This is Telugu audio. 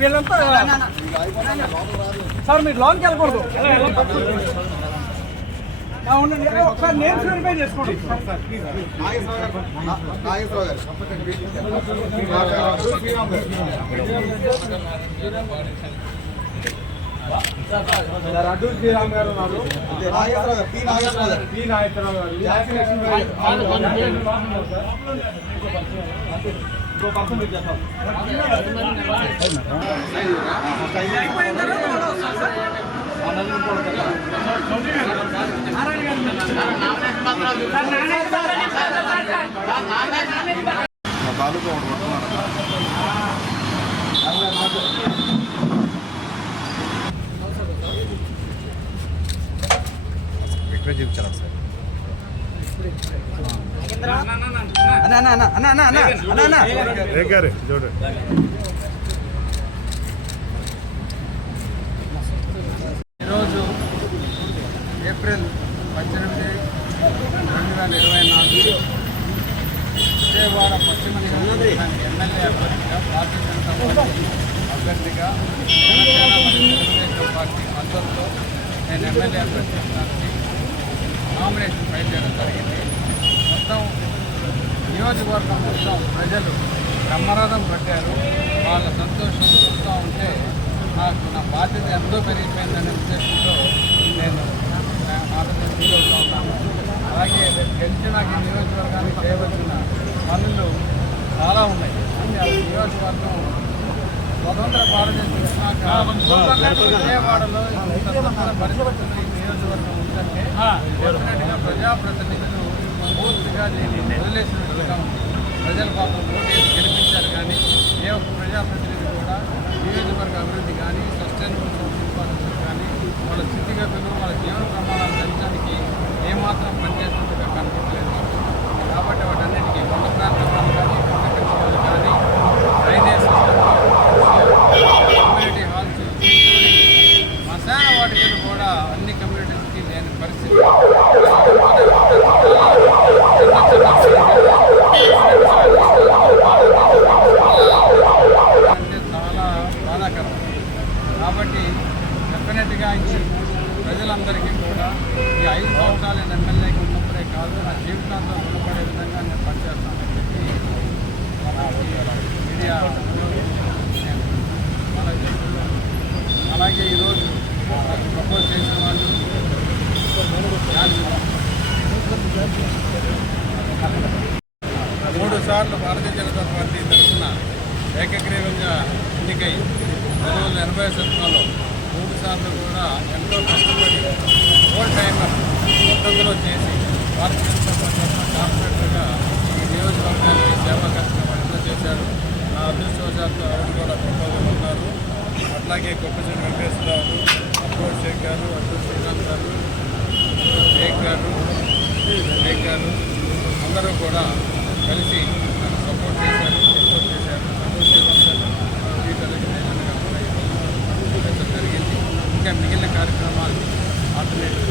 వీళ్ళంతా సార్ మీరు లోన్కి వెళ్ళకూడదు. ఉండండి. ఒకసారి నేమ్స్ వెరిఫై చేసుకోండి. అడ్డూరు శ్రీరామ్ గారు ఉన్నారు. పి నాగేశ్వరరావు గారు. ఇంకో పర్సన్ చెప్పాలి మళ్ళీ వస్తాం సార్? ఈరోజు ఏప్రిల్ పద్దెనిమిది రెండు వేల ఇరవై నాలుగు విజయవాడ పశ్చిమ ఎమ్మెల్యే అభ్యర్థిగా భారతీయ జనతా పార్టీ అభ్యర్థిగా జనసేన పార్టీ మద్దతుతో నేను ఎమ్మెల్యే అభ్యర్థించడానికి నామినేషన్ ఫైల్ చేయడం జరిగింది. మొత్తం నియోజకవర్గం మొత్తం ప్రజలు బ్రహ్మరథం పట్టారు. వాళ్ళ సంతోషం చూస్తూ ఉంటే నాకు నా బాధ్యత ఎంతో పెరిగిపోయిందనే ఉద్దేశంతో నేను ఆలోచనలో ఉన్నాను అలాగే గెలిచి నాకు ఈ నియోజకవర్గానికి చేయవలసిన పనులు చాలా ఉన్నాయి. అంటే నియోజకవర్గం స్వతంత్ర భారతదేశం వచ్చినాక విజయవాడలో పరిస్థితులు ఈ నియోజకవర్గం ఉందంటే డెఫినెట్గా ప్రజాప్రతినిధులు పూర్తిగా దీన్ని వదిలేసినట్టుగా ఉంది ప్రజల పాపం ఓటు గెలిపించారు కానీ ఏ ఒక్క ప్రజాప్రతినిధి కూడా నియోజకవర్గ అభివృద్ధి కానీ సస్టైనబుల్ సోషల్ కానీ వాళ్ళ స్థితిగతులు వాళ్ళ జీవన ప్రమాణాలు పెంచడానికి ఏమాత్రం పనిచేసినట్టుగా కనిపించలేదు. కూడా అన్ని కమ్యూనిటీస్కి లేని పరిస్థితి అంటే చాలా బాధాకరం. కాబట్టి డెఫినెట్గా ఈ ప్రజలందరికీ కూడా ఈ ఐదు సంవత్సరాలు ఎమ్మెల్యేకి ఉన్నప్పుడే కాదు నా జీవితాంతం రుణపడే విధంగా నేను పనిచేస్తాను చెప్పి మన మీడియా నేను మనవి చేస్తున్నాను. అలాగే ఈరోజు నాకు ప్రపోజ్ చేసిన వాళ్ళు మూడు సార్లు భారతీయ జనతా పార్టీ తరఫున ఏకగ్రీవంగా ఎన్నికై రెండు వందల ఎనభై సంవత్సరాలు మూడు సార్లు కూడా ఎంతో కష్టపడి ఓల్డ్ టైమర్ పద్ధతిలో చేసి భారతీయ జనతా పార్టీ కార్పొరేటర్గా ఈ నియోజకవర్గానికి సేవా కార్యక్రమాలు చేశారు. నా అదృష్టవశాత్తు ఆయన కూడా గొప్పగా ఉన్నారు. అట్లాగే కొప్పచేరి వెంకటేశ్వరరావు అప్రోడ్ షేక్ గారు అబ్దుల్ శ్రీకాంత్ గారు షేక్ గారు షేక్ గారు అందరూ కూడా కలిసి నన్ను సపోర్ట్ చేశారు సపోర్ట్ చేశారు సపోర్ట్ చేశారు. వీటన్నిటిని జరిగింది. ఇంకా మిగిలిన కార్యక్రమాలు ఆల్టర్నేటివ్